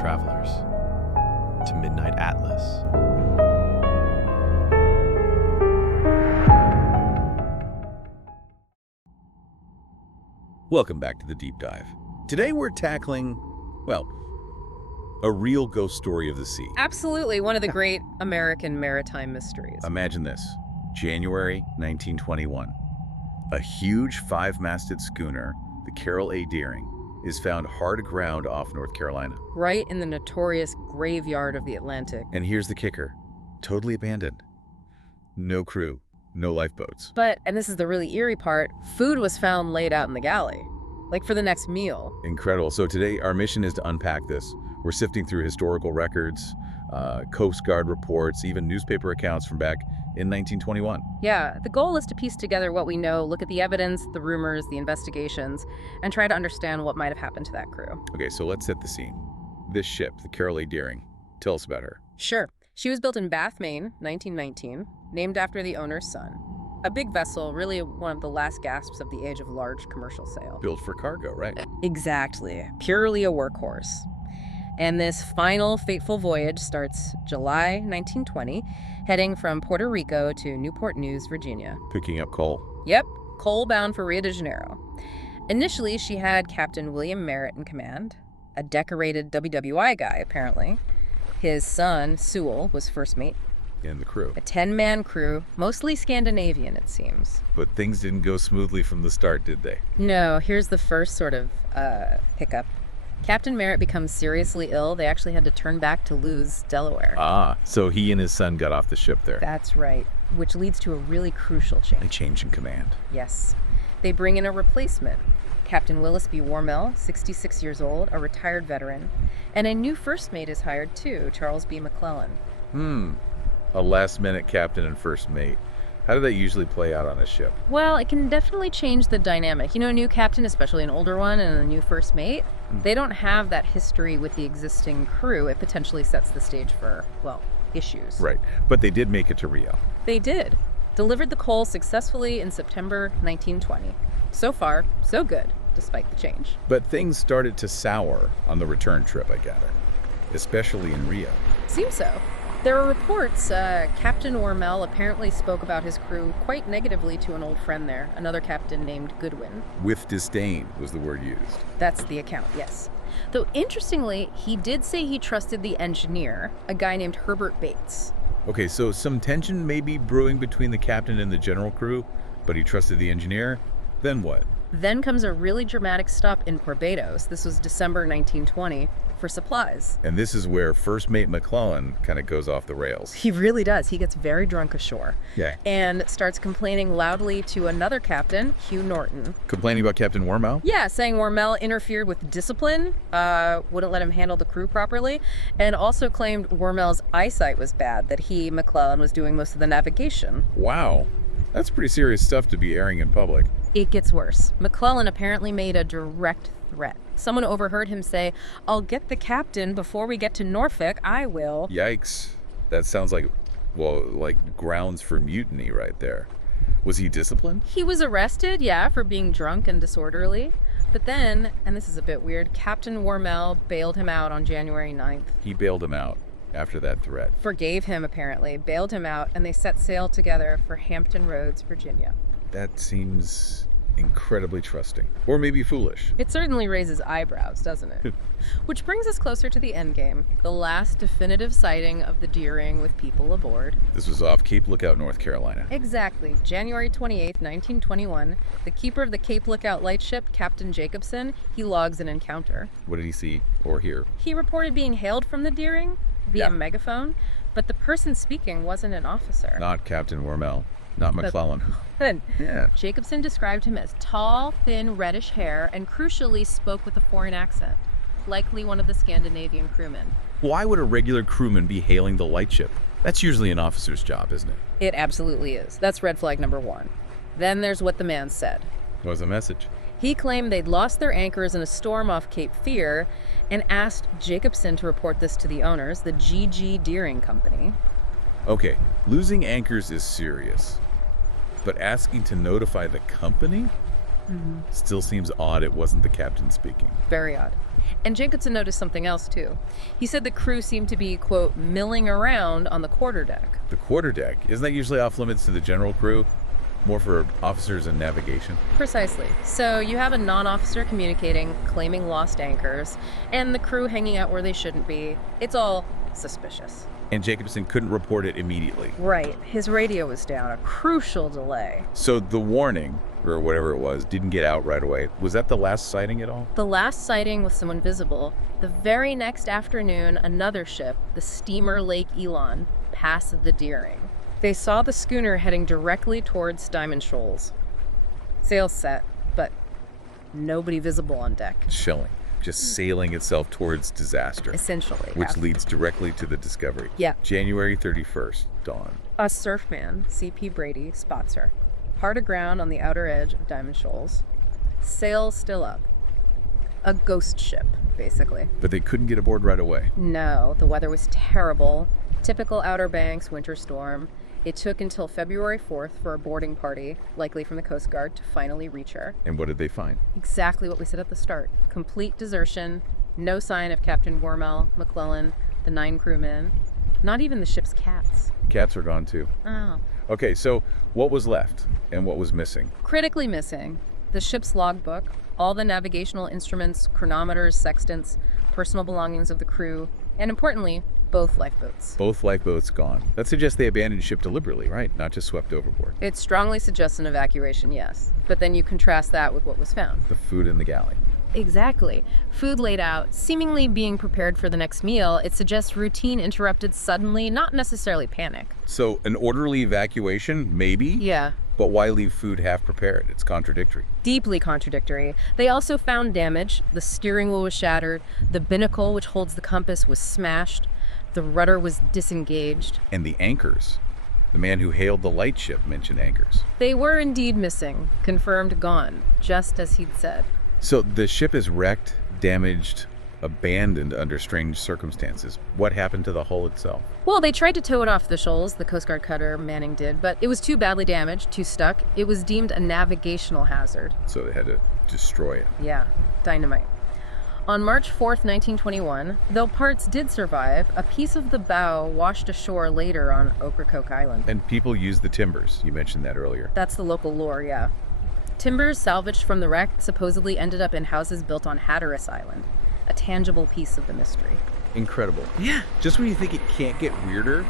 travelers to Midnight Atlas. Welcome back to the Deep Dive. Today we're tackling, well, a real ghost story of the sea. Absolutely, one of the great American maritime mysteries. Imagine this, January 1921. A huge five-masted schooner, the Carroll A, is found hard aground off North Carolina. Right in the notorious graveyard of the Atlantic. And here's the kicker, totally abandoned. No crew, no lifeboats. But, and this is the really eerie part, food was found laid out in the galley, like for the next meal. Incredible. So today our mission is to unpack this. We're sifting through historical records, Coast Guard reports, even newspaper accounts from back in 1921. Yeah, the goal is to piece together what we know, look at the evidence, the rumors, the investigations, and try to understand what might have happened to that crew. Okay, so let's set the scene. This ship, the Carroll A, tell us about her. Sure. She was built in Bath, Maine, 1919, named after the owner's son. A big vessel, really one of the last gasps of the age of large commercial sail. Built for cargo, right? Exactly. Purely a workhorse. And this final fateful voyage starts July 1920, heading from Puerto Rico to Newport News, Virginia. Picking up coal. Yep, coal bound for Rio de Janeiro. Initially, she had Captain William Merritt in command, a decorated WWI guy, apparently. His son, Sewell, was first mate. And the crew. A 10-man crew, mostly Scandinavian, it seems. But things didn't go smoothly from the start, did they? No, here's the first sort of hiccup. Captain Merritt becomes seriously ill. They actually had to turn back to Lewes, Delaware. Ah, so he and his son got off the ship there. That's right, which leads to a really crucial change. A change in command. Yes. They bring in a replacement. Captain Willis B. Warmell, 66 years old, a retired veteran. And a new first mate is hired too, Charles B. McClellan. A last-minute captain and first mate. How do that usually play out on a ship? Well, it can definitely change the dynamic. You know, a new captain, especially an older one, and a new first mate, they don't have that history with the existing crew. It potentially sets the stage for, well, issues. Right, but they did make it to Rio. They did. Delivered the coal successfully in September 1920. So far, so good, despite the change. But things started to sour on the return trip, I gather, especially in Rio. Seems so. There are reports Captain Warmell apparently spoke about his crew quite negatively to an old friend there, another captain named Goodwin. With disdain was the word used. That's the account, yes. Though interestingly, he did say he trusted the engineer, a guy named Herbert Bates. Okay, so some tension may be brewing between the captain and the general crew, but he trusted the engineer? Then what? Then comes a really dramatic stop in Barbados. This was December 1920. For supplies. And this is where first mate McClellan kind of goes off the rails. He really does. He gets very drunk ashore. Yeah. And starts complaining loudly to another captain, Hugh Norton. Complaining about Captain Warmell? Yeah, saying Warmell interfered with discipline, wouldn't let him handle the crew properly, and also claimed Warmell's eyesight was bad, that he, McClellan, was doing most of the navigation. Wow. That's pretty serious stuff to be airing in public. It gets worse. McClellan apparently made a direct threat. Someone overheard him say, "I'll get the captain before we get to Norfolk, I will." Yikes. That sounds like, well, like grounds for mutiny right there. Was he disciplined? He was arrested, yeah, for being drunk and disorderly. But then, and this is a bit weird, Captain Warmell bailed him out on January 9th. He bailed him out after that threat. Forgave him, apparently, bailed him out, and they set sail together for Hampton Roads, Virginia. That seems incredibly trusting. Or maybe foolish. It certainly raises eyebrows, doesn't it? Which brings us closer to the endgame, the last definitive sighting of the Deering with people aboard. This was off Cape Lookout, North Carolina. Exactly. January 28th, 1921, the keeper of the Cape Lookout lightship, Captain Jacobson, he logs an encounter. What did he see or hear? He reported being hailed from the Deering via megaphone, but the person speaking wasn't an officer. Not Captain Warmell. Not McClellan. Yeah. Jacobson described him as tall, thin, reddish hair, and crucially spoke with a foreign accent, likely one of the Scandinavian crewmen. Why would a regular crewman be hailing the lightship? That's usually an officer's job, isn't it? It absolutely is. That's red flag number one. Then there's what the man said. What was the message? He claimed they'd lost their anchors in a storm off Cape Fear and asked Jacobson to report this to the owners, the G.G. Deering Company. Okay, losing anchors is serious. But asking to notify the company? Still seems odd it wasn't the captain speaking. Very odd. And Jacobson noticed something else, too. He said the crew seemed to be, quote, milling around on the quarterdeck. The quarterdeck? Isn't that usually off limits to the general crew? More for officers and navigation? Precisely. So you have a non-officer communicating, claiming lost anchors, and the crew hanging out where they shouldn't be. It's all suspicious. And Jacobson couldn't report it immediately. Right. His radio was down, a crucial delay. So the warning, or whatever it was, didn't get out right away. Was that the last sighting at all? The last sighting with someone visible. The very next afternoon, another ship, the steamer Lake Elon, passed the Deering. They saw the schooner heading directly towards Diamond Shoals. Sails set, but nobody visible on deck. Chilling. Just sailing itself towards disaster. Essentially. Which leads directly to the discovery. Yeah. January 31st, dawn. A surfman, C.P. Brady, spots her. Hard aground on the outer edge of Diamond Shoals. Sails still up. A ghost ship, basically. But they couldn't get aboard right away. No, the weather was terrible. Typical Outer Banks winter storm. It took until February 4th for a boarding party, likely from the Coast Guard, to finally reach her. And what did they find? Exactly what we said at the start. Complete desertion, no sign of Captain Wormel, McClellan, the 9 crewmen, not even the ship's cats. Cats are gone too. Oh. Okay, so what was left and what was missing? Critically missing. The ship's logbook, all the navigational instruments, chronometers, sextants, personal belongings of the crew, and importantly, both lifeboats. Both lifeboats gone. That suggests they abandoned ship deliberately, right? Not just swept overboard. It strongly suggests an evacuation, yes. But then you contrast that with what was found. The food in the galley. Exactly. Food laid out, seemingly being prepared for the next meal. It suggests routine interrupted suddenly, not necessarily panic. So an orderly evacuation, maybe? Yeah. But why leave food half prepared? It's contradictory. Deeply contradictory. They also found damage. The steering wheel was shattered. The binnacle, which holds the compass, was smashed. The rudder was disengaged. And the anchors. The man who hailed the lightship mentioned anchors. They were indeed missing, confirmed gone, just as he'd said. So the ship is wrecked, damaged, abandoned under strange circumstances. What happened to the hull itself? Well, they tried to tow it off the shoals, the Coast Guard cutter Manning did, but it was too badly damaged, too stuck. It was deemed a navigational hazard. So they had to destroy it. Yeah, dynamite. On March 4th, 1921, though parts did survive, a piece of the bow washed ashore later on Ocracoke Island. And people used the timbers. You mentioned that earlier. That's the local lore, yeah. Timbers salvaged from the wreck supposedly ended up in houses built on Hatteras Island, a tangible piece of the mystery. Incredible. Yeah. Just when you think it can't get weirder,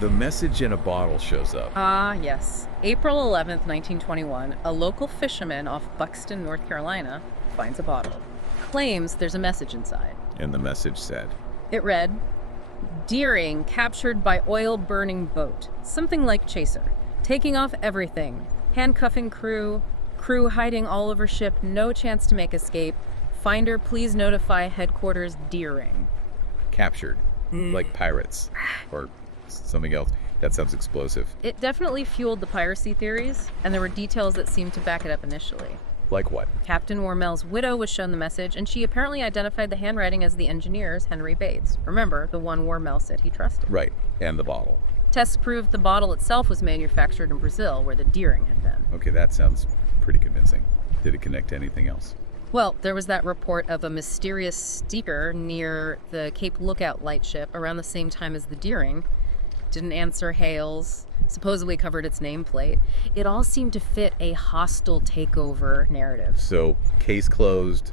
the message in a bottle shows up. Ah, yes. April 11th, 1921, a local fisherman off Buxton, North Carolina, finds a bottle. Claims there's a message inside. And the message said? It read, Deering captured by oil-burning boat. Something like chaser. Taking off everything. Handcuffing crew. Crew hiding all over ship. No chance to make escape. Finder, please notify headquarters Deering. Captured. Like pirates. Or something else. That sounds explosive. It definitely fueled the piracy theories, and there were details that seemed to back it up initially. Like what? Captain Wormel's widow was shown the message, and she apparently identified the handwriting as the engineer's, Henry Bates. Remember, the one Wormel said he trusted. Right, and the bottle. Tests proved the bottle itself was manufactured in Brazil, where the Deering had been. Okay, that sounds pretty convincing. Did it connect to anything else? Well, there was that report of a mysterious steamer near the Cape Lookout lightship around the same time as the Deering. Didn't answer hails, supposedly covered its nameplate. It all seemed to fit a hostile takeover narrative. So, case closed,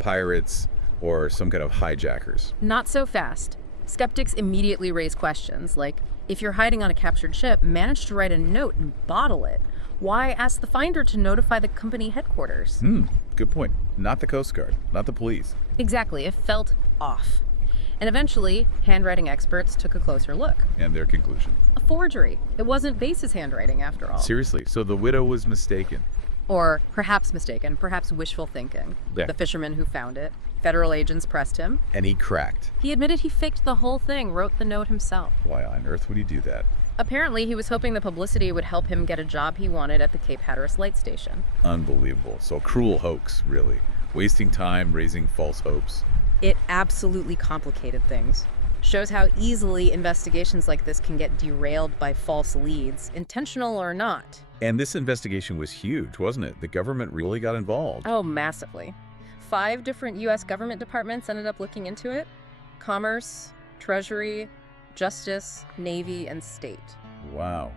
pirates, or some kind of hijackers? Not so fast. Skeptics immediately raise questions like, if you're hiding on a captured ship, manage to write a note and bottle it. Why ask the finder to notify the company headquarters? Good point. Not the Coast Guard, not the police. Exactly. It felt off. And eventually, handwriting experts took a closer look. And their conclusion? A forgery. It wasn't Base's handwriting, after all. Seriously, so the widow was mistaken? Or perhaps mistaken, perhaps wishful thinking. Yeah. The fisherman who found it. Federal agents pressed him. And he cracked. He admitted he faked the whole thing, wrote the note himself. Why on earth would he do that? Apparently, he was hoping the publicity would help him get a job he wanted at the Cape Hatteras light station. Unbelievable. So a cruel hoax, really. Wasting time, raising false hopes. It absolutely complicated things. Shows how easily investigations like this can get derailed by false leads, intentional or not. And this investigation was huge, wasn't it? The government really got involved. Oh, massively. 5 different U.S. government departments ended up looking into it: Commerce, Treasury, Justice, Navy, and State. Wow.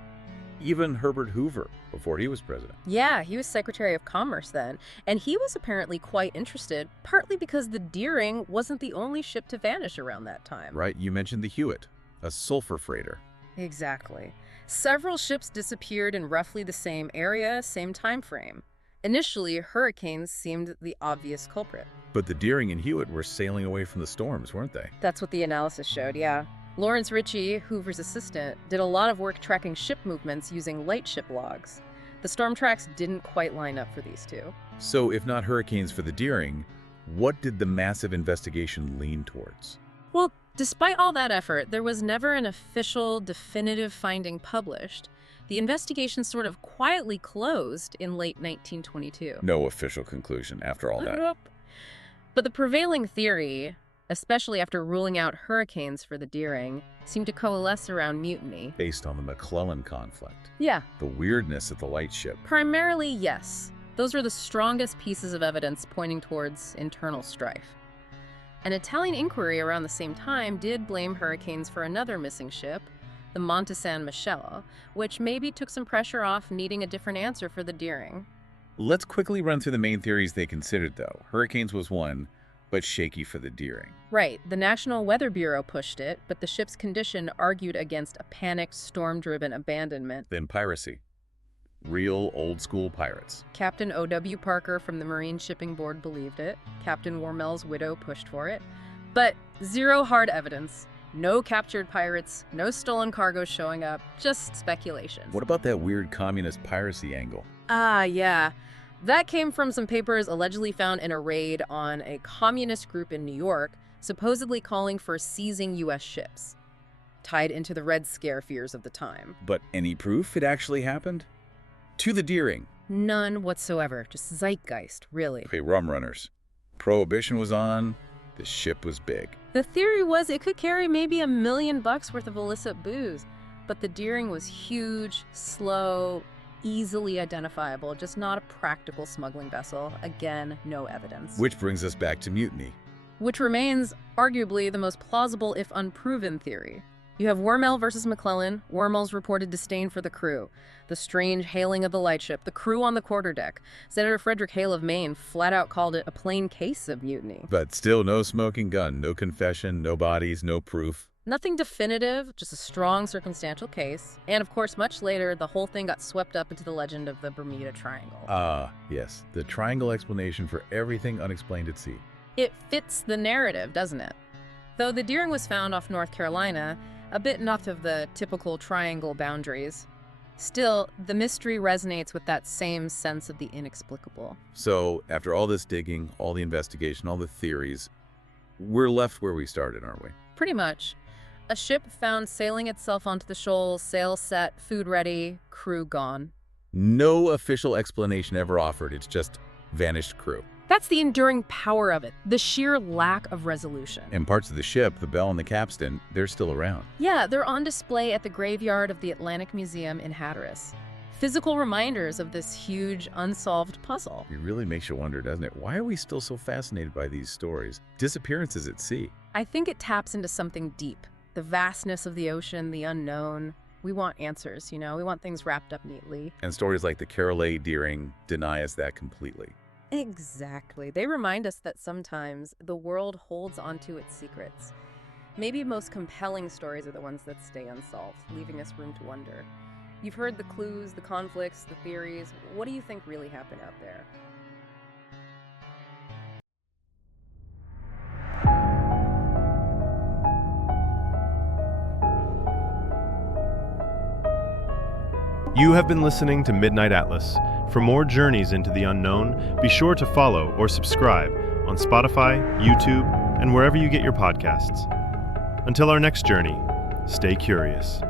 Even Herbert Hoover, before he was president. Yeah, he was Secretary of Commerce then, and he was apparently quite interested, partly because the Deering wasn't the only ship to vanish around that time. Right, you mentioned the Hewitt, a sulfur freighter. Exactly. Several ships disappeared in roughly the same area, same time frame. Initially, hurricanes seemed the obvious culprit. But the Deering and Hewitt were sailing away from the storms, weren't they? That's what the analysis showed, yeah. Lawrence Ritchie, Hoover's assistant, did a lot of work tracking ship movements using lightship logs. The storm tracks didn't quite line up for these two. So if not hurricanes for the Deering, what did the massive investigation lean towards? Well, despite all that effort, there was never an official, definitive finding published. The investigation sort of quietly closed in late 1922. No official conclusion after all that. But the prevailing theory, especially after ruling out hurricanes for the Deering, seemed to coalesce around mutiny. Based on the McClellan conflict. Yeah. The weirdness of the lightship. Primarily, yes. Those are the strongest pieces of evidence pointing towards internal strife. An Italian inquiry around the same time did blame hurricanes for another missing ship, the Monte San Michele, which maybe took some pressure off needing a different answer for the Deering. Let's quickly run through the main theories they considered, though. Hurricanes was one, but shaky for the Deering. Right. The National Weather Bureau pushed it, but the ship's condition argued against a panicked, storm-driven abandonment. Then piracy. Real old-school pirates. Captain O.W. Parker from the Marine Shipping Board believed it. Captain Wormel's widow pushed for it. But zero hard evidence. No captured pirates, no stolen cargo showing up, just speculation. What about that weird communist piracy angle? Ah, yeah. That came from some papers allegedly found in a raid on a communist group in New York, supposedly calling for seizing U.S. ships, tied into the Red Scare fears of the time. But any proof it actually happened? To the Deering. None whatsoever. Just zeitgeist, really. Okay, rum runners. Prohibition was on. The ship was big. The theory was it could carry maybe $1 million worth of illicit booze, but the Deering was huge, slow, easily identifiable, just not a practical smuggling vessel. Again, no evidence. Which brings us back to mutiny. Which remains arguably the most plausible if unproven theory. You have Wormel versus McClellan, Wormel's reported disdain for the crew, the strange hailing of the lightship, the crew on the quarterdeck. Senator Frederick Hale of Maine flat out called it a plain case of mutiny. But still no smoking gun, no confession, no bodies, no proof. Nothing definitive, just a strong circumstantial case. And of course, much later, the whole thing got swept up into the legend of the Bermuda Triangle. Ah, yes, the triangle explanation for everything unexplained at sea. It fits the narrative, doesn't it? Though the Deering was found off North Carolina, a bit north of the typical triangle boundaries, still, the mystery resonates with that same sense of the inexplicable. So, after all this digging, all the investigation, all the theories, we're left where we started, aren't we? Pretty much. A ship found sailing itself onto the shoals, sail set, food ready, crew gone. No official explanation ever offered, it's just vanished crew. That's the enduring power of it, the sheer lack of resolution. And parts of the ship, the bell and the capstan, they're still around. Yeah, they're on display at the graveyard of the Atlantic Museum in Hatteras. Physical reminders of this huge, unsolved puzzle. It really makes you wonder, doesn't it? Why are we still so fascinated by these stories? Disappearances at sea. I think it taps into something deep. The vastness of the ocean, the unknown. We want answers, you know? We want things wrapped up neatly. And stories like the Carroll A Deering deny us that completely. Exactly. They remind us that sometimes the world holds onto its secrets. Maybe most compelling stories are the ones that stay unsolved, leaving us room to wonder. You've heard the clues, the conflicts, the theories. What do you think really happened out there? You have been listening to Midnight Atlas. For more journeys into the unknown, be sure to follow or subscribe on Spotify, YouTube, and wherever you get your podcasts. Until our next journey, stay curious.